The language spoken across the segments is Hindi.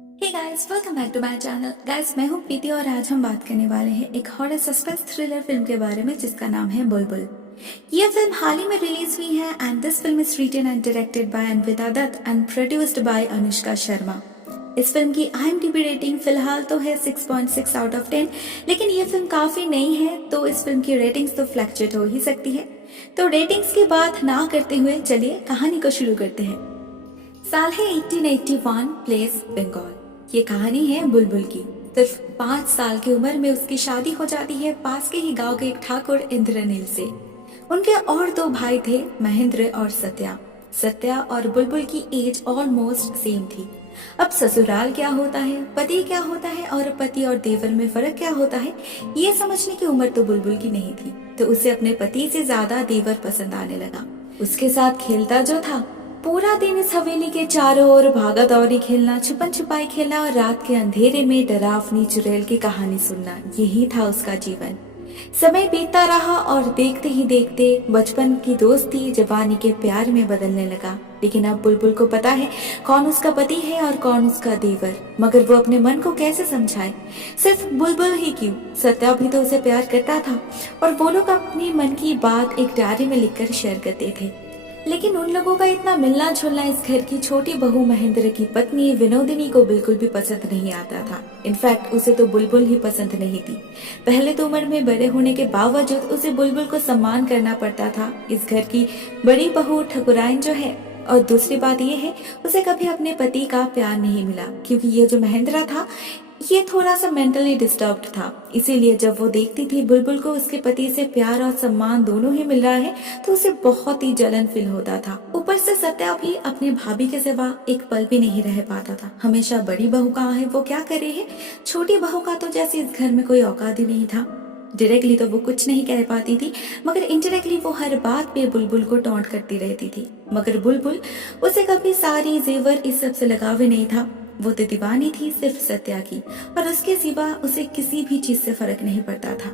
Hey guys, welcome back to my channel. Guys, मैं हूँ प्रीति और आज हम बात करने वाले हैं एक हॉरर सस्पेंस थ्रिलर फिल्म के बारे में जिसका नाम है बुलबुल। यह फिल्म हाल ही में रिलीज हुई है and this film is written and directed by Anvita Dutt and produced by Anushka Sharma. इस फिल्म की IMDb रेटिंग फिलहाल तो है 6.6 आउट ऑफ 10, लेकिन ये फिल्म काफी नई है तो इस फिल्म की रेटिंग्स तो फ्लक्चुएट हो ही सकती है। तो रेटिंग्स की बात ना करते हुए चलिए कहानी को शुरू करते हैं। साल है 1881, प्लेस बंगाल। ये कहानी है बुलबुल की। सिर्फ 5 साल की उम्र में उसकी शादी हो जाती है पास के ही गांव के एक ठाकुर इंद्रनील से। उनके और 2 भाई थे, महेंद्र और सत्या। सत्या और बुलबुल की एज ऑलमोस्ट सेम थी। अब ससुराल क्या होता है, पति क्या होता है और पति और देवर में फर्क क्या होता है, ये समझने की उम्र तो बुलबुल की नहीं थी। तो उसे अपने पति से ज्यादा देवर पसंद आने लगा। उसके साथ खेलता जो था, पूरा दिन इस हवेली के चारों ओर भागा दौड़ी खेलना, छुपन छुपाई खेलना और रात के अंधेरे में डरावनी चुड़ैल की कहानी सुनना, यही था उसका जीवन। समय बीतता रहा और देखते ही देखते बचपन की दोस्ती जवानी के प्यार में बदलने लगा। लेकिन अब बुलबुल को पता है कौन उसका पति है और कौन उसका देवर, मगर वो अपने मन को कैसे समझाए। सिर्फ बुलबुल ही क्यों, सत्या भी तो उसे प्यार करता था और वो लोग अपनी मन की बात एक डायरी में लिखकर शेयर करते थे। लेकिन उन लोगों का इतना मिलना जुलना इस घर की छोटी बहू महेंद्र की पत्नी विनोदिनी को बिल्कुल भी पसंद नहीं आता था। इनफैक्ट उसे तो बुलबुल ही पसंद नहीं थी। पहले तो उम्र में बड़े होने के बावजूद उसे बुलबुल को सम्मान करना पड़ता था। इस घर की बड़ी बहू ठकुराइन जो है, और दूसरी बात यह है उसे कभी अपने पति का प्यार नहीं मिला, क्योंकि ये जो महेंद्र था ये थोड़ा सा मेंटली डिस्टर्ब्ड था। इसीलिए जब वो देखती थी बुलबुल को उसके पति से प्यार और सम्मान दोनों ही मिल रहा है तो उसे बहुत ही जलन फील होता था। ऊपर से सत्या भी अपने भाभी के सिवा एक पल भी नहीं रह पाता था। हमेशा बड़ी बहू कहाँ है, वो क्या करे है, छोटी बहू का तो जैसे इस घर में कोई औकात ही नहीं था। डायरेक्टली तो वो कुछ नहीं कह पाती थी, मगर इनडायरेक्टली वो हर बात पे बुलबुल को टॉन्ट करती रहती थी। मगर बुलबुल, उसे कभी सारी जेवर इस सब से लगाव ही नहीं था। वो तो दीवानी थी सिर्फ सत्या की, और उसके सिवा उसे किसी भी चीज से फर्क नहीं पड़ता था।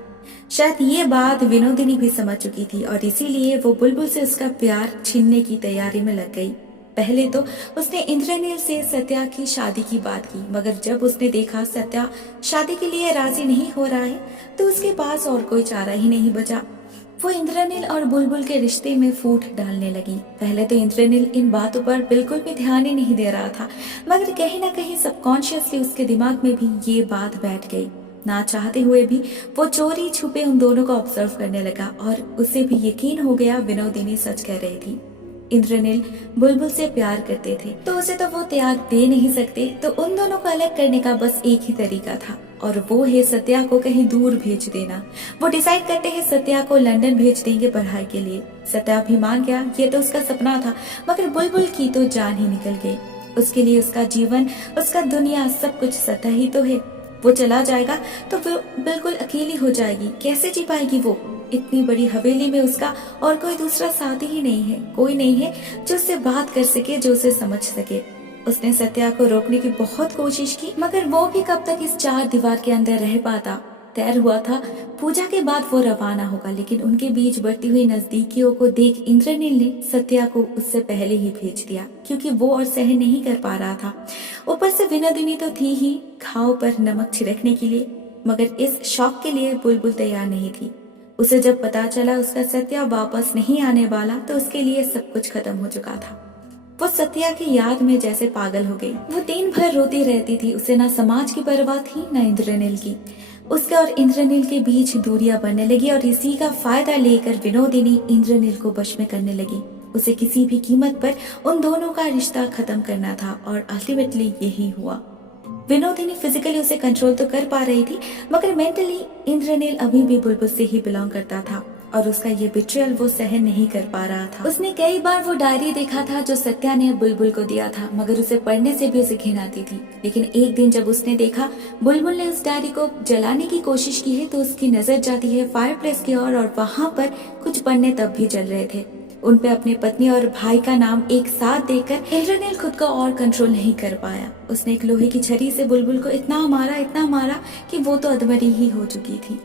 शायद ये बात विनोदिनी भी समझ चुकी थी और इसीलिए वो बुलबुल से उसका प्यार छीनने की तैयारी में लग गई। पहले तो उसने इंद्रनील से सत्या की शादी की बात की, मगर जब उसने देखा सत्या शादी के लिए राजी नहीं हो रहा है तो उसके पास और कोई चारा ही नहीं बचा। वो इंद्रनील और बुलबुल के रिश्ते में फूट डालने लगी। पहले तो इंद्रनील इन बातों पर बिल्कुल भी ध्यान ही नहीं दे रहा था, मगर कहीं ना कहीं सबकॉन्शियसली उसके दिमाग में भी ये बात बैठ गई। ना चाहते हुए भी वो चोरी छुपे उन दोनों को ऑब्जर्व करने लगा और उसे भी यकीन हो गया विनोदिनी सच कह रही थी। इंद्रनील बुलबुल से प्यार करते थे तो उसे तो वो त्याग दे नहीं सकते, तो उन दोनों को अलग करने का बस एक ही तरीका था और वो है सत्या को कहीं दूर भेज देना। वो डिसाइड करते हैं सत्या को लंदन भेज देंगे पढ़ाई के लिए। सत्या भी मान गया, ये तो उसका सपना था, मगर बुलबुल की तो जान ही निकल गई। उसके लिए उसका जीवन, उसका दुनिया, सब कुछ सत्या ही तो है। वो चला जाएगा तो वो बिल्कुल अकेली हो जाएगी, कैसे जी पाएगी वो। इतनी बड़ी हवेली में उसका और कोई दूसरा साथी ही नहीं है, कोई नहीं है जो उससे बात कर सके, जो उसे समझ सके। उसने सत्या को रोकने की बहुत कोशिश की, मगर वो भी कब तक इस 4 दीवार के अंदर रह पाता। तय हुआ था पूजा के बाद वो रवाना होगा, लेकिन उनके बीच बढ़ती हुई नजदीकियों को देख इंद्रनील ने सत्या को उससे पहले ही भेज दिया, क्योंकि वो और सहन नहीं कर पा रहा था। ऊपर से विनोदिनी तो थी ही घाव पर नमक छिड़कने के लिए, मगर इस शौक के लिए बुलबुल तैयार नहीं थी। उसे जब पता चला उसका सत्या वापस नहीं आने वाला तो उसके लिए सब कुछ खत्म हो चुका था। वो सत्या की याद में जैसे पागल हो गई। वो दिन भर रोती रहती थी। उसे ना समाज की परवाह थी ना इंद्रनील की। उसके और इंद्रनील के बीच दूरियां बढ़ने लगी और इसी का फायदा लेकर विनोदिनी इंद्रनील को वश में करने लगी। उसे किसी भी कीमत पर उन दोनों का रिश्ता खत्म करना था और अल्टीमेटली यही हुआ। विनोदिनी फिजिकली उसे कंट्रोल तो कर पा रही थी, मगर मेंटली इंद्रनील अभी भी बुलबुल से ही बिलोंग करता था और उसका ये बिट्रेयल वो सहन नहीं कर पा रहा था। उसने कई बार वो डायरी देखा था जो सत्या ने बुलबुल को दिया था, मगर उसे पढ़ने से भी उसे घिन आती थी। लेकिन एक दिन जब उसने देखा बुलबुल ने उस डायरी को जलाने की कोशिश की है तो उसकी नजर जाती है फायरप्लेस की ओर और वहाँ पर कुछ पन्ने तब भी जल रहे थे। उन पे अपनी पत्नी और भाई का नाम एक साथ देखकर इंद्रनील खुद को और कंट्रोल नहीं कर पाया। उसने एक लोहे की छड़ी से बुलबुल को इतना मारा कि वो तो अधमरी ही हो चुकी थी।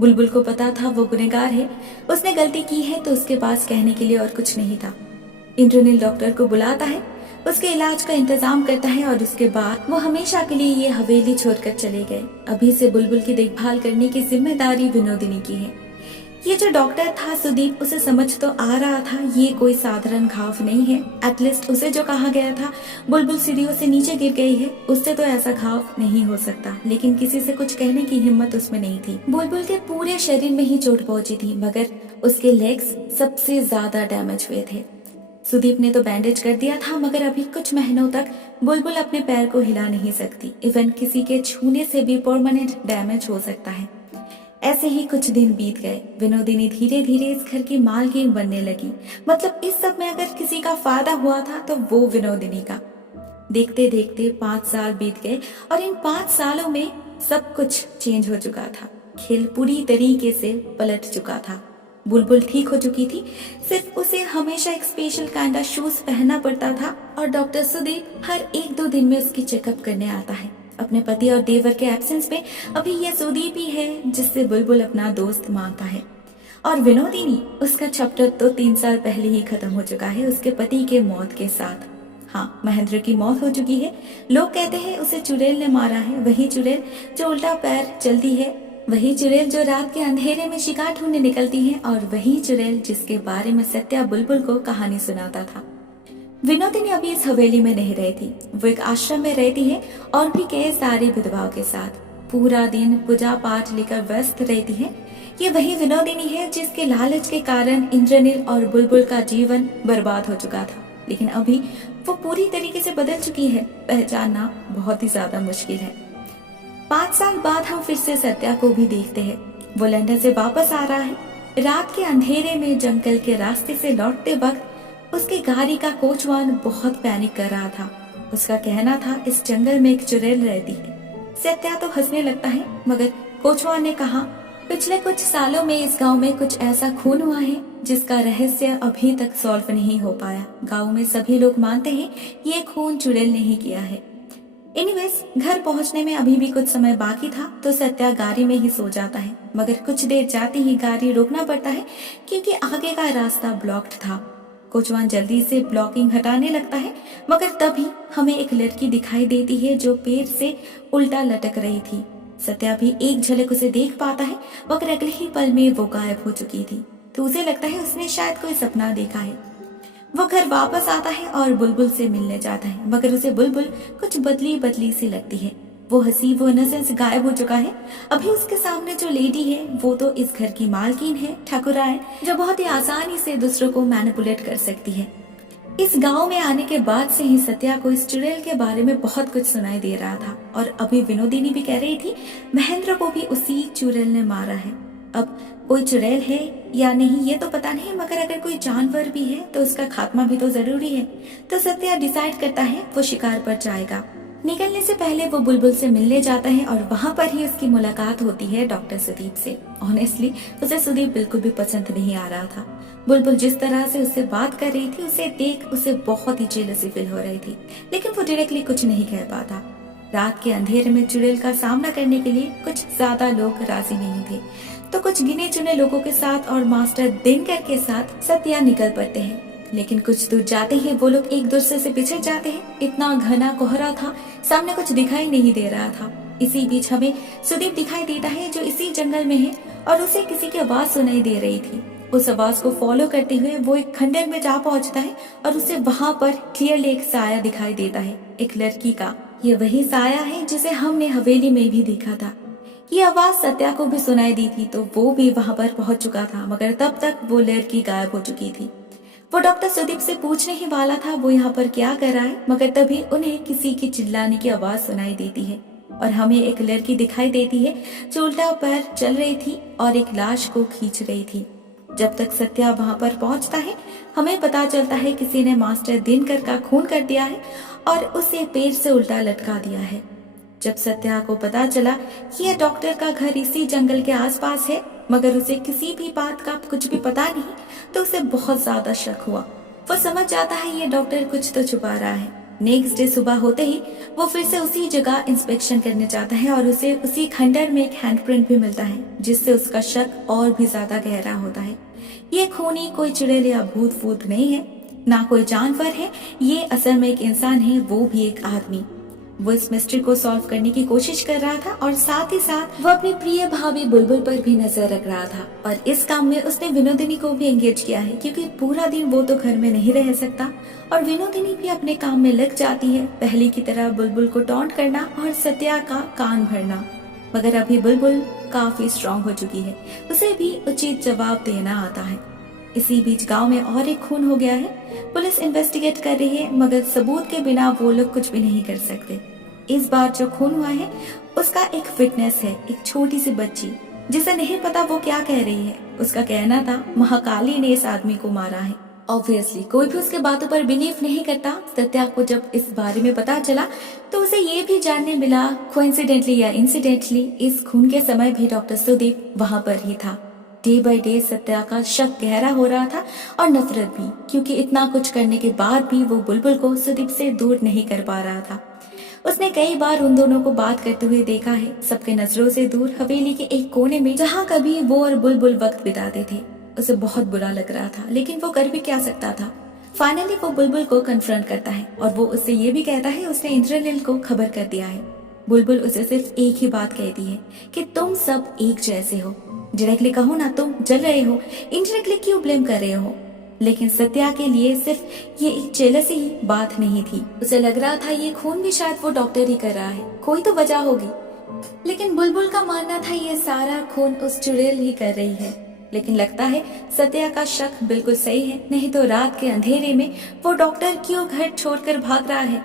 बुलबुल को पता था वो गुनहगार है, उसने गलती की है तो उसके पास कहने के लिए और कुछ नहीं था। इंद्रनील डॉक्टर को बुलाता है। उसके इलाज का इंतजाम करता है और उसके बाद वो हमेशा के लिए ये हवेली छोड़कर चले गए। अभी से बुलबुल की देखभाल करने की जिम्मेदारी विनोदिनी की है। ये जो डॉक्टर था सुदीप, उसे समझ तो आ रहा था ये कोई साधारण घाव नहीं है। एटलीस्ट उसे जो कहा गया था बुलबुल सीढ़ियों से नीचे गिर गई है, उससे तो ऐसा घाव नहीं हो सकता, लेकिन किसी से कुछ कहने की हिम्मत उसमें नहीं थी। बुलबुल के पूरे शरीर में ही चोट पहुंची थी, मगर उसके लेग्स सबसे ज्यादा डैमेज हुए थे। सुदीप ने तो बैंडेज कर दिया था, मगर अभी कुछ महीनों तक बुलबुल अपने पैर को हिला नहीं सकती। इवन किसी के छूने से भी परमानेंट डैमेज हो सकता है। ऐसे ही कुछ दिन बीत गए। विनोदिनी धीरे धीरे इस घर की मालकिन बनने लगी। मतलब इस सब में अगर किसी का फायदा हुआ था तो वो विनोदिनी का। देखते देखते 5 साल बीत गए और इन 5 सालों में सब कुछ चेंज हो चुका था। खेल पूरी तरीके से पलट चुका था। बुलबुल ठीक हो चुकी थी, सिर्फ उसे हमेशा एक स्पेशल काइंड ऑफ शूज पहनना पड़ता था और डॉक्टर सुदीप हर 1-2 दिन में उसकी चेकअप करने आता है। अपने पति और देवर के एब्सेंस में अभी यह सुदीप ही है जिससे बुलबुल अपना दोस्त मानता है। और विनोदिनी, उसका चैप्टर तो 3 साल पहले ही खत्म हो चुका है उसके पति के मौत के साथ। हाँ, महेंद्र की मौत हो चुकी है। लोग कहते हैं उसे चुड़ैल ने मारा है, वही चुड़ैल जो उल्टा पैर चलती है, वही चुड़ैल जो रात के अंधेरे में शिकार ढूंढने निकलती है, और वही चुड़ैल जिसके बारे में सत्या बुलबुल को कहानी सुनाता था। विनोदिनी अभी इस हवेली में नहीं रहती, वो एक आश्रम में रहती है और भी कई सारे विधवाओं के साथ। पूरा दिन पूजा पाठ लेकर व्यस्त रहती है। ये वही विनोदिनी है जिसके लालच के कारण इंद्रनील और बुलबुल का जीवन बर्बाद हो चुका था, लेकिन अभी वो पूरी तरीके से बदल चुकी है। पहचानना बहुत ही ज्यादा मुश्किल है। 5 साल बाद हम फिर से सत्या को भी देखते हैं। वो लंदन से वापस आ रहा है। रात के अंधेरे में जंगल के रास्ते से लौटते वक्त उसकी गाड़ी का कोचवान बहुत पैनिक कर रहा था। उसका कहना था इस जंगल में एक चुड़ैल रहती है। सत्या तो हंसने लगता है, मगर कोचवान ने कहा पिछले कुछ सालों में इस गांव में कुछ ऐसा खून हुआ है जिसका रहस्य अभी तक सॉल्व नहीं हो पाया। गांव में सभी लोग मानते हैं ये खून चुड़ैल ने ही किया है। एनीवेज, घर पहुंचने में अभी भी कुछ समय बाकी था तो सत्या गाड़ी में ही सो जाता है, मगर कुछ देर जाते ही गाड़ी रोकना पड़ता है क्योंकि आगे का रास्ता ब्लॉक्ड था। कोचवान जल्दी से ब्लॉकिंग हटाने लगता है, मगर तभी हमें एक लड़की दिखाई देती है जो पेड़ से उल्टा लटक रही थी। सत्या भी एक झलक उसे देख पाता है, मगर अगले ही पल में वो गायब हो चुकी थी। तो उसे लगता है उसने शायद कोई सपना देखा है। वो घर वापस आता है और बुलबुल से मिलने जाता है, मगर उसे बुलबुल कुछ बदली बदली सी लगती है। वो हंसी वो इनोसेंस गायब हो चुका है। अभी उसके सामने जो लेडी है वो तो इस घर की मालकिन है, ठाकुरायन, जो बहुत ही आसानी से दूसरों को मैनिपुलेट कर सकती है। इस गांव में आने के बाद से ही सत्या को इस चुड़ैल के बारे में बहुत कुछ सुनाई दे रहा था, और अभी विनोदिनी भी कह रही थी महेंद्र को भी उसी चुड़ैल ने मारा है। अब कोई चुड़ैल है या नहीं ये तो पता नहीं, मगर अगर कोई जानवर भी है तो उसका खात्मा भी तो जरूरी है। तो सत्या डिसाइड करता है वो शिकार पर जाएगा। निकलने से पहले वो बुलबुल से मिलने जाता है और वहाँ पर ही उसकी मुलाकात होती है डॉक्टर सुदीप से। ऑनेस्टली उसे सुदीप बिल्कुल भी पसंद नहीं आ रहा था। बुलबुल जिस तरह से उससे बात कर रही थी उसे देख उसे बहुत ही जेलसी फील हो रही थी, लेकिन वो डायरेक्टली कुछ नहीं कह पाता। रात के अंधेरे में चुड़ैल का सामना करने के लिए कुछ ज्यादा लोग राजी नहीं थे, तो कुछ गिने चुने लोगों के साथ और मास्टर दिनकर के साथ सत्या निकल पड़ते हैं। लेकिन कुछ दूर जाते ही वो लोग एक दूसरे से पिछड़ जाते हैं। इतना घना कोहरा था, सामने कुछ दिखाई नहीं दे रहा था। इसी बीच हमें सुदीप दिखाई देता है जो इसी जंगल में है और उसे किसी की आवाज सुनाई दे रही थी। उस आवाज को फॉलो करते हुए वो एक खंडर में जा पहुंचता है और उसे वहां पर क्लियरली एक साया दिखाई देता है, एक लड़की का। ये वही साया है जिसे हमने हवेली में भी देखा था। ये आवाज सत्या को भी सुनाई दी थी तो वो भी वहां पर पहुंच चुका था, मगर तब तक वो लड़की गायब हो चुकी थी। वो डॉक्टर सुदीप से पूछने ही वाला था वो यहाँ पर क्या कर रहा है, मगर तभी उन्हें किसी की चिल्लाने की आवाज सुनाई देती है और हमें एक लड़की दिखाई देती है जो उल्टा पैर चल रही थी और एक लाश को खींच रही थी। जब तक सत्या वहां पर पहुंचता है हमें पता चलता है किसी ने मास्टर दिनकर का खून कर दिया है और उसे पेड़ से उल्टा लटका दिया है। जब सत्या को पता चला कि यह डॉक्टर का घर इसी जंगल के आसपास है, मगर उसे किसी भी बात का कुछ भी पता नहीं, तो उसे बहुत ज्यादा शक हुआ। वो समझ जाता है ये डॉक्टर कुछ तो छुपा रहा है। नेक्स्ट डे सुबह होते ही वो फिर से उसी जगह इंस्पेक्शन करने जाता है और उसे उसी खंडर में एक हैंडप्रिंट भी मिलता है, जिससे उसका शक और भी ज्यादा गहरा होता है। ये खूनी कोई चुड़ैल या भूत वूत नहीं है, ना कोई जानवर है, ये असल में एक इंसान है, वो भी एक आदमी। वो इस मिस्ट्री को सॉल्व करने की कोशिश कर रहा था और साथ ही साथ वो अपनी प्रिय भाभी बुलबुल पर भी नजर रख रहा था। और इस काम में उसने विनोदिनी को भी एंगेज किया है, क्योंकि पूरा दिन वो तो घर में नहीं रह सकता और विनोदिनी भी अपने काम में लग जाती है, पहले की तरह बुलबुल को टॉन्ट करना और सत्या का कान भरना। मगर अभी बुलबुल काफी स्ट्रांग हो चुकी है, उसे भी उचित जवाब देना आता है। इसी बीच गांव में और एक खून हो गया है। पुलिस इन्वेस्टिगेट कर रही है, मगर सबूत के बिना वो लोग कुछ भी नहीं कर सकते। इस बार जो खून हुआ है उसका एक फिटनेस है, एक छोटी सी बच्ची जिसे नहीं पता वो क्या कह रही है। उसका कहना था महाकाली ने इस आदमी को मारा है। ऑब्वियसली कोई भी उसके बातों पर बिलीव नहीं करता। सत्या को जब इस बारे में पता चला तो उसे ये भी जानने मिला, कोइंसिडेंटली या इंसिडेंटली, इस खून के समय भी डॉक्टर सुदीप वहां पर ही था। डे बाय डे सत्या का शक गहरा हो रहा था और नफरत भी, क्योंकि इतना कुछ करने के बाद भी वो बुलबुल को सुदीप से दूर नहीं कर पा रहा था। उसने कई बार उन दोनों को बात करते हुए देखा है, सबके नजरों से दूर हवेली के एक कोने में, जहाँ कभी वो और बुलबुल वक्त बिताते थे। उसे बहुत बुरा लग रहा था, लेकिन वो कर भी क्या सकता था। फाइनली वो बुलबुल को कन्फ्रंट करता है और वो उससे ये भी कहता है उसने इंद्रनील को खबर कर दिया है। बुलबुल उसे सिर्फ एक ही बात कहती है कि तुम सब एक जैसे हो। डायरेक्टली कहो ना, तुम जल रहे हो, इनडायरेक्टली क्यों ब्लेम कर रहे हो। लेकिन सत्या के लिए सिर्फ ये एक जेलसी ही बात नहीं थी। उसे लग रहा था ये खून भी शायद वो डॉक्टर ही कर रहा है, कोई तो वजह होगी। लेकिन बुलबुल का मानना था ये सारा खून उस चुड़ैल ही कर रही है। लेकिन लगता है सत्या का शक बिल्कुल सही है, नहीं तो रात के अंधेरे में वो डॉक्टर क्यों घर छोड़कर भाग रहा है।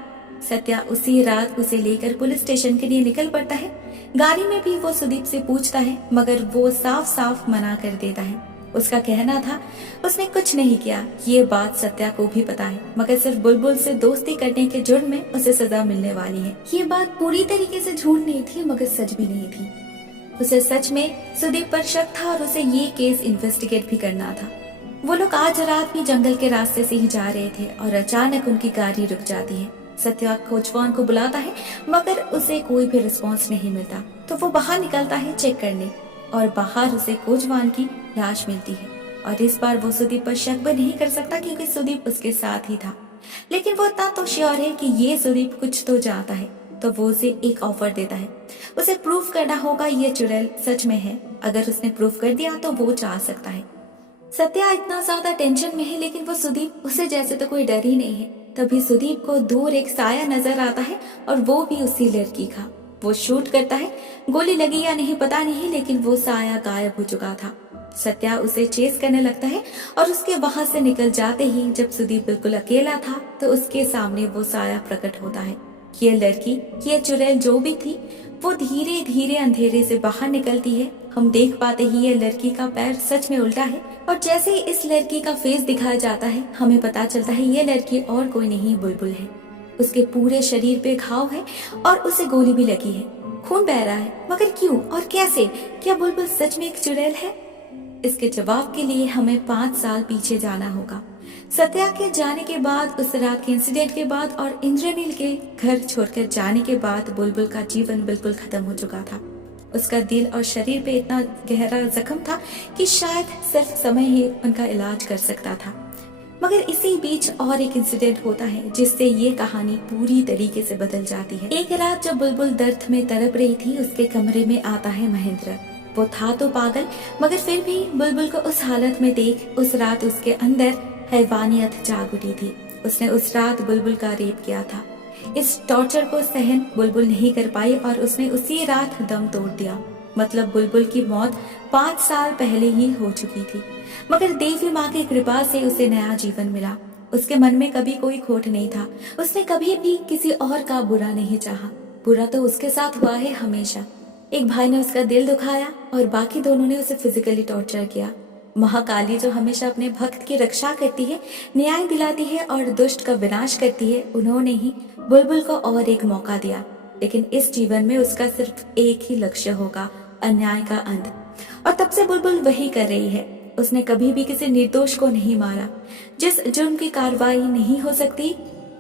सत्या उसी रात उसे लेकर पुलिस स्टेशन के लिए निकल पड़ता है। गाड़ी में भी वो सुदीप से पूछता है, मगर वो साफ साफ मना कर देता है। उसका कहना था उसने कुछ नहीं किया। ये बात सत्या को भी पता है, मगर सिर्फ बुलबुल से दोस्ती करने के जुर्म में उसे सजा मिलने वाली है। ये बात पूरी तरीके से झूठ नहीं थी, मगर सच भी नहीं थी। उसे सच में सुदीप पर शक था और उसे ये केस इन्वेस्टिगेट भी करना था। वो लोग आज रात भी जंगल के रास्ते से ही जा रहे थे और अचानक उनकी गाड़ी रुक जाती है। सत्या कोचवान को बुलाता है, मगर उसे कोई भी रिस्पॉन्स नहीं मिलता, तो वो बाहर निकलता है चेक करने और बाहर उसे कोचवान की लाश मिलती है। और इस बार वो सुदीप पर शक भी नहीं कर सकता, क्योंकि सुदीप उसके साथ ही था। लेकिन वो इतना तो श्योर है कि ये सुदीप कुछ तो जानता है, तो वो उसे एक ऑफर देता है। उसे प्रूफ करना होगा ये चुड़ैल सच में है। अगर उसने प्रूफ कर दिया तो वो जा सकता है। सत्या इतना ज्यादा टेंशन में है, लेकिन वो सुदीप, उसे जैसे तो कोई डर ही नहीं है। तभी सुदीप को दूर एक साया नजर आता है और वो भी उसी लड़की का। वो शूट करता है, गोली लगी या नहीं पता नहीं, लेकिन वो साया गायब हो चुका था। सत्या उसे चेस करने लगता है और उसके वहां से निकल जाते ही जब सुदीप बिल्कुल अकेला था तो उसके सामने वो साया प्रकट होता है। ये लड़की, ये चुड़ैल जो भी थी, वो धीरे धीरे अंधेरे से बाहर निकलती है। हम देख पाते ही ये लड़की का पैर सच में उल्टा है और जैसे ही इस लड़की का फेस दिखाया जाता है हमें पता चलता है ये लड़की और कोई नहीं बुलबुल है। उसके पूरे शरीर पे घाव है और उसे गोली भी लगी है, खून बह रहा है, मगर क्यों और कैसे? क्या बुलबुल सच में एक चुड़ैल है? इसके जवाब के लिए हमें 5 साल पीछे जाना होगा। सत्या के जाने के बाद, उस रात के इंसिडेंट के बाद और इंद्रनील के घर छोड़कर जाने के बाद बुलबुल का जीवन बिल्कुल खत्म हो चुका था। उसका दिल और शरीर पे इतना गहरा जख्म था कि शायद सिर्फ समय ही उनका इलाज कर सकता था। मगर इसी बीच और एक इंसिडेंट होता है जिससे ये कहानी पूरी तरीके से बदल जाती है। एक रात जब बुलबुल दर्द में तड़प रही थी, उसके कमरे में आता है महेंद्र। वो था तो पागल, मगर फिर भी बुलबुल को उस हालत में देख उस रात उसके अंदर हैवानियत जाग उठी थी। उसने उस रात बुलबुल का रेप किया था। इस टॉर्चर को सहन बुलबुल नहीं कर पाई और उसने उसी रात दम तोड़ दिया। मतलब बुलबुल की मौत 5 साल पहले ही हो चुकी थी, मगर देवी माँ की कृपा से उसे नया जीवन मिला। उसके मन में कभी कोई खोट नहीं था। उसने कभी भी किसी और का बुरा नहीं चाहा। बुरा तो उसके साथ हुआ है हमेशा। एक भाई ने उसका दिल दुखाया और बाकी दोनों ने उसे फिजिकली टॉर्चर किया। महाकाली जो हमेशा अपने भक्त की रक्षा करती है, न्याय दिलाती है और दुष्ट का विनाश करती है, उन्होंने ही बुलबुल को और एक मौका दिया। लेकिन इस जीवन में उसका सिर्फ एक ही लक्ष्य होगा, अन्याय का अंत। और तब से बुलबुल वही कर रही है। उसने कभी भी किसी निर्दोष को नहीं मारा। जिस जुर्म की कार्रवाई नहीं हो सकती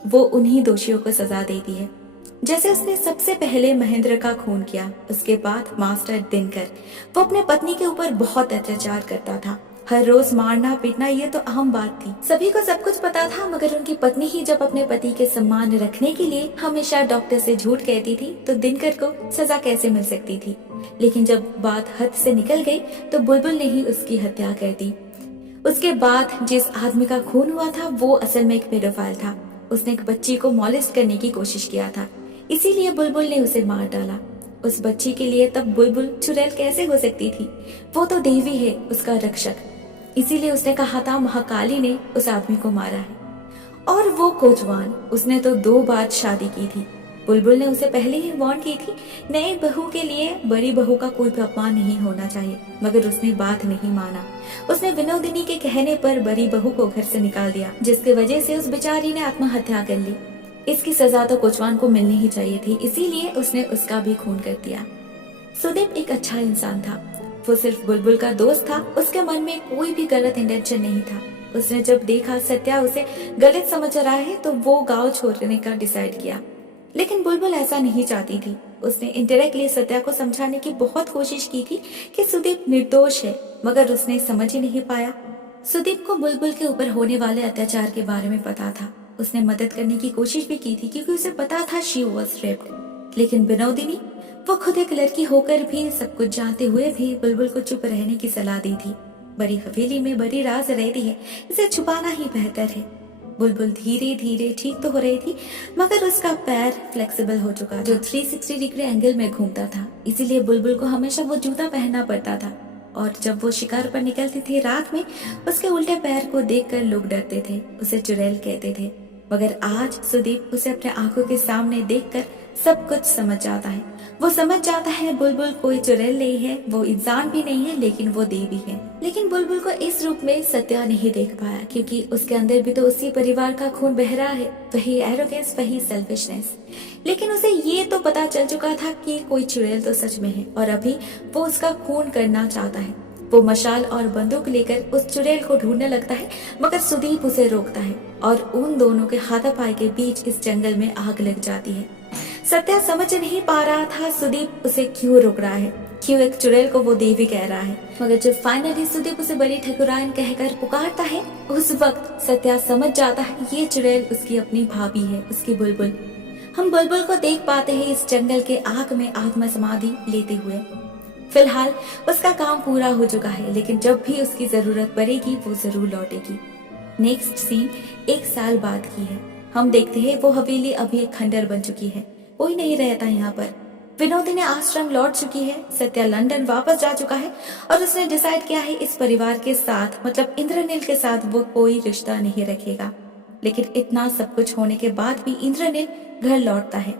वो उन्हीं दोषियों को सजा देती है। जैसे उसने सबसे पहले महेंद्र का खून किया, उसके बाद मास्टर दिनकर। वो अपने पत्नी के ऊपर बहुत अत्याचार करता था हर रोज मारना पीटना ये तो आम बात थी। सभी को सब कुछ पता था, मगर उनकी पत्नी ही जब अपने पति के सम्मान रखने के लिए हमेशा डॉक्टर से झूठ कहती थी तो दिनकर को सजा कैसे मिल सकती थी। लेकिन जब बात हद से निकल गई तो बुलबुल ने ही उसकी हत्या कर दी। उसके बाद जिस आदमी का खून हुआ था वो असल में एक पेडोफाइल था। उसने एक बच्ची को मॉलेस्ट करने की कोशिश किया था, इसीलिए बुलबुल ने उसे मार डाला। उस बच्ची के लिए तब बुलबुल चुड़ैल कैसे हो सकती थी? वो तो देवी है, उसका रक्षक। इसीलिए उसने कहा था महाकाली ने उस आदमी को मारा है। और वो कोजवान, उसने तो 2 बार शादी की थी। बुलबुल ने उसे पहले ही वार्न की थी, नई बहू के लिए बड़ी बहू का कोई भी अपमान नहीं होना चाहिए, मगर उसने बात नहीं माना। उसने विनोदिनी के कहने पर बड़ी बहू को घर से निकाल दिया, जिसकी वजह से उस बेचारी ने आत्महत्या कर ली। इसकी सजा तो कोचवान को मिलनी ही चाहिए थी, इसीलिए उसने उसका भी खून कर दिया। सुदीप एक अच्छा इंसान था। वो सिर्फ बुलबुल का दोस्त था, उसके मन में कोई भी गलत इंटेंशन नहीं था। उसने जब देखा सत्या उसे गलत समझ रहा है तो वो गांव छोड़ने का डिसाइड किया। लेकिन बुलबुल ऐसा नहीं चाहती थी। उसने इनडायरेक्टली सत्या को समझाने की बहुत कोशिश की थी कि सुदीप निर्दोष है, मगर उसने समझ ही नहीं पाया। सुदीप को बुलबुल के ऊपर होने वाले अत्याचार के बारे में पता था। उसने मदद करने की कोशिश भी की थी क्योंकि उसे पता था शी वॉज रेप्ड। लेकिन विनोदिनी, वो खुद एक लड़की होकर भी सब कुछ जानते हुए भी बुलबुल को चुप रहने की सलाह दी थी। बड़ी हवेली में बड़ी राज रहती है, इसे छुपाना ही बेहतर है। बुलबुल धीरे धीरे ठीक तो हो रही थी, मगर उसका पैर फ्लेक्सिबल हो चुका जो 360 डिग्री एंगल में घूमता था। इसीलिए बुलबुल को हमेशा वो जूता पहनना पड़ता था। और जब वो शिकार पर निकलती थी रात में, उसके उल्टे पैर को देखकर लोग डरते थे, उसे चुड़ैल कहते थे। मगर आज सुदीप उसे अपने आंखों के सामने देखकर सब कुछ समझ जाता है। वो समझ जाता है बुलबुल कोई चुड़ैल नहीं है, वो इंसान भी नहीं है, लेकिन वो देवी है। लेकिन बुलबुल को इस रूप में सत्या नहीं देख पाया, क्योंकि उसके अंदर भी तो उसी परिवार का खून बह रहा है, वही एरोगेंस, वही सेल्फिशनेस। लेकिन उसे ये तो पता चल चुका था कि कोई चुड़ैल तो सच में है, और अभी वो उसका खून करना चाहता है। वो मशाल और बंदूक लेकर उस चुड़ैल को ढूंढने लगता है, मगर सुदीप उसे रोकता है और उन दोनों के हाथापाई के बीच इस जंगल में आग लग जाती है। सत्या समझ नहीं पा रहा था सुदीप उसे क्यों रोक रहा है, क्यों एक चुड़ैल को वो देवी कह रहा है। मगर जब फाइनली सुदीप उसे बड़ी ठकुराइन कहकर पुकारता है, उस वक्त सत्या समझ जाता है ये चुड़ैल उसकी अपनी भाभी है, उसकी बुलबुल। हम बुलबुल को देख पाते हैं इस जंगल के आग में आत्म समाधि लेते हुए। फिलहाल उसका काम पूरा हो चुका है, लेकिन जब भी उसकी जरूरत पड़ेगी वो जरूर लौटेगी। नेक्स्ट सीन 1 साल बाद की है। हम देखते हैं वो हवेली अभी एक खंडर बन चुकी है, कोई नहीं रहता यहाँ पर। विनोदिनी आश्रम लौट चुकी है, सत्या लंदन वापस जा चुका है और उसने डिसाइड किया है इस परिवार के साथ, मतलब इंद्रनील के साथ वो कोई रिश्ता नहीं रखेगा। लेकिन इतना सब कुछ होने के बाद भी इंद्रनील घर लौटता है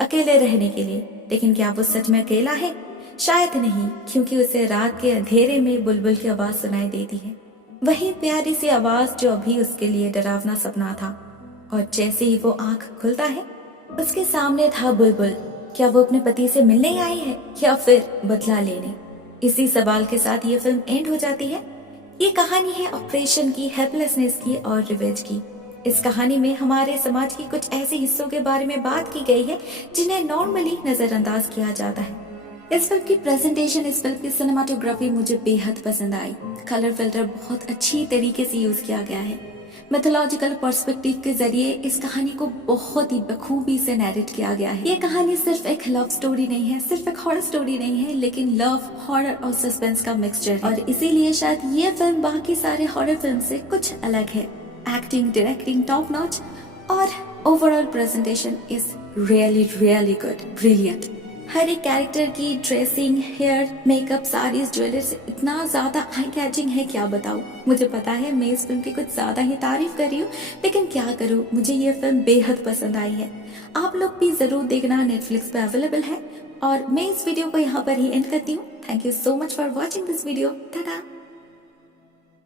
अकेले रहने के लिए। लेकिन क्या वो सच में अकेला है? शायद नहीं, क्योंकि उसे रात के अंधेरे में बुलबुल की आवाज सुनाई देती है, वही प्यारी सी आवाज जो अभी उसके लिए डरावना सपना था। और जैसे ही वो आंख खुलता है, उसके सामने था बुलबुल। क्या वो अपने पति से मिलने आई है या फिर बदला लेने? इसी सवाल के साथ ये फिल्म एंड हो जाती है। ये कहानी है ऑपरेशन की, हेल्पलेसनेस की और रिवेंज की। इस कहानी में हमारे समाज की कुछ ऐसे हिस्सों के बारे में बात की गई है जिन्हें नॉर्मली नजरअंदाज किया जाता है। इस फिल्म की प्रेजेंटेशन, इस फिल्म की सिनेमाटोग्राफी मुझे बेहद पसंद आई। कलर फिल्टर बहुत अच्छी तरीके से यूज किया गया है। मैथोलॉजिकल पर्सपेक्टिव के जरिए इस कहानी को बहुत ही बखूबी से नैरेट किया गया है। ये कहानी सिर्फ एक लव स्टोरी नहीं है, सिर्फ एक हॉरर स्टोरी नहीं है, लेकिन लव, हॉरर और सस्पेंस का मिक्सचर है। और इसीलिए शायद ये फिल्म बाकी सारे हॉरर फिल्म से कुछ अलग है। एक्टिंग, डायरेक्टिंग टॉप नॉच और overall presentation is really good, brilliant. हर एक कैरेक्टर की dressing, hair, makeup, saris, jewellery इतना ज्यादा आई कैचिंग है, क्या बताऊं। मुझे पता है मैं इस फिल्म की कुछ ज्यादा ही तारीफ कर रही हूँ, लेकिन क्या करूँ, मुझे ये फिल्म बेहद पसंद आई है। आप लोग भी जरूर देखना, नेटफ्लिक्स पे अवेलेबल है। और मैं इस वीडियो को यहाँ पर ही एंड करती हूँ। Thank you so much for watching this video. Tata.